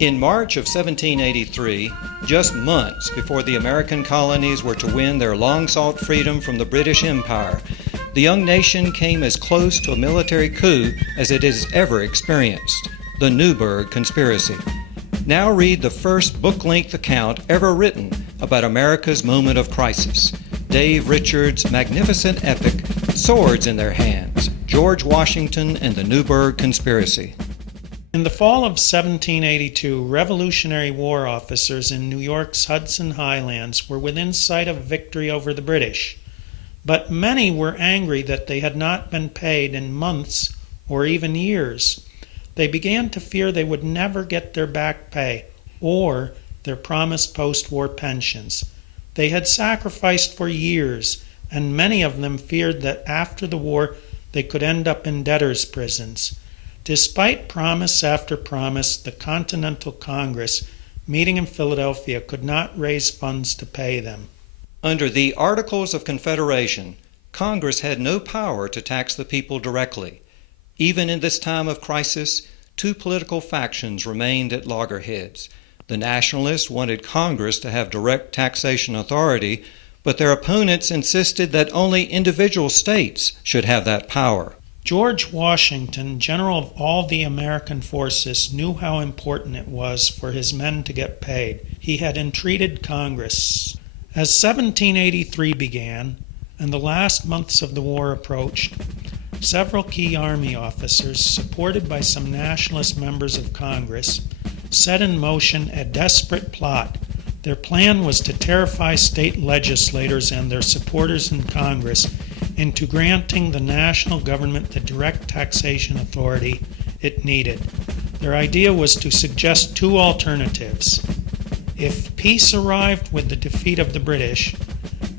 In March of 1783, just months before the American colonies were to win their long-sought freedom from the British Empire, the young nation came as close to a military coup as it has ever experienced, the Newburgh Conspiracy. Now read the first book-length account ever written about America's moment of crisis, Dave Richards' magnificent epic, Swords in Their Hands, George Washington and the Newburgh Conspiracy. In the fall of 1782, Revolutionary War officers in New York's Hudson Highlands were within sight of victory over the British, but many were angry that they had not been paid in months or even years. They began to fear they would never get their back pay or their promised post-war pensions. They had sacrificed for years, and many of them feared that after the war they could end up in debtors' prisons. Despite promise after promise, the Continental Congress, meeting in Philadelphia, could not raise funds to pay them. Under the Articles of Confederation, Congress had no power to tax the people directly. Even in this time of crisis, two political factions remained at loggerheads. The Nationalists wanted Congress to have direct taxation authority, but their opponents insisted that only individual states should have that power. George Washington, general of all the American forces, knew how important it was for his men to get paid. He had entreated Congress. As 1783 began, and the last months of the war approached, several key Army officers, supported by some nationalist members of Congress, set in motion a desperate plot. Their plan was to terrify state legislators and their supporters in Congress into granting the national government the direct taxation authority it needed. Their idea was to suggest two alternatives. If peace arrived with the defeat of the British,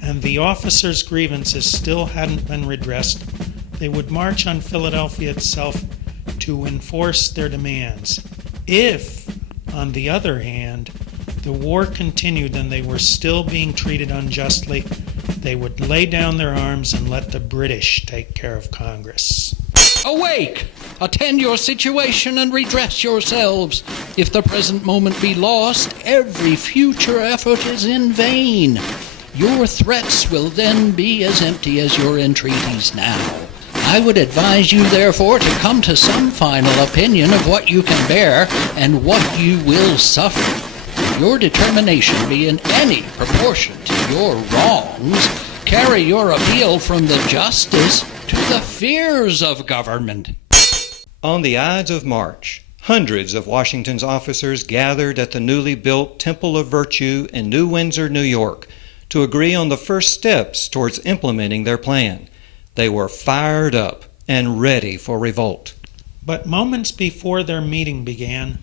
and the officers' grievances still hadn't been redressed, they would march on Philadelphia itself to enforce their demands. If, on the other hand, the war continued and they were still being treated unjustly, they would lay down their arms and let the British take care of Congress. Awake! Attend your situation and redress yourselves. If the present moment be lost, every future effort is in vain. Your threats will then be as empty as your entreaties now. I would advise you, therefore, to come to some final opinion of what you can bear and what you will suffer. Your determination be in any proportion to your wrongs. Carry your appeal from the justice to the fears of government. On the Ides of March, hundreds of Washington's officers gathered at the newly built Temple of Virtue in New Windsor, New York, to agree on the first steps towards implementing their plan. They were fired up and ready for revolt. But moments before their meeting began,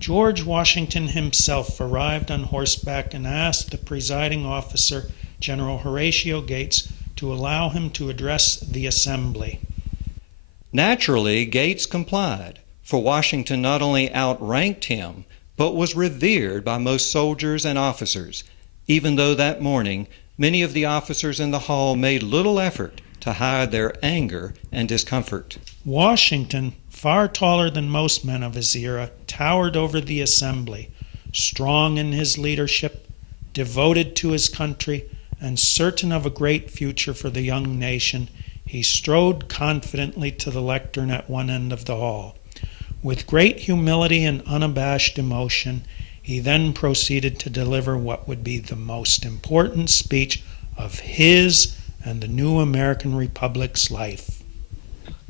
George Washington himself arrived on horseback and asked the presiding officer, General Horatio Gates, to allow him to address the assembly. Naturally, Gates complied, for Washington not only outranked him, but was revered by most soldiers and officers, even though that morning many of the officers in the hall made little effort to hide their anger and discomfort. Washington, far taller than most men of his era, towered over the assembly, strong in his leadership, devoted to his country, and certain of a great future for the young nation. He strode confidently to the lectern at one end of the hall. With great humility and unabashed emotion, he then proceeded to deliver what would be the most important speech of his and the new American Republic's life.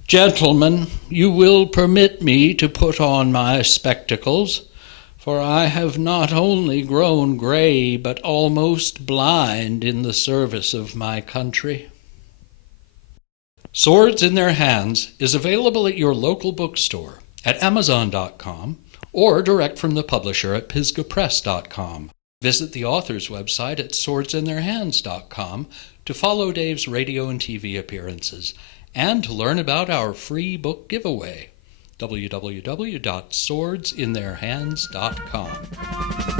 Gentlemen, you will permit me to put on my spectacles, for I have not only grown gray, but almost blind in the service of my country. Swords in Their Hands is available at your local bookstore, at Amazon.com, or direct from the publisher at PisgaPress.com. Visit the author's website at swordsintheirhands.com to follow Dave's radio and TV appearances and to learn about our free book giveaway. www.swordsintheirhands.com.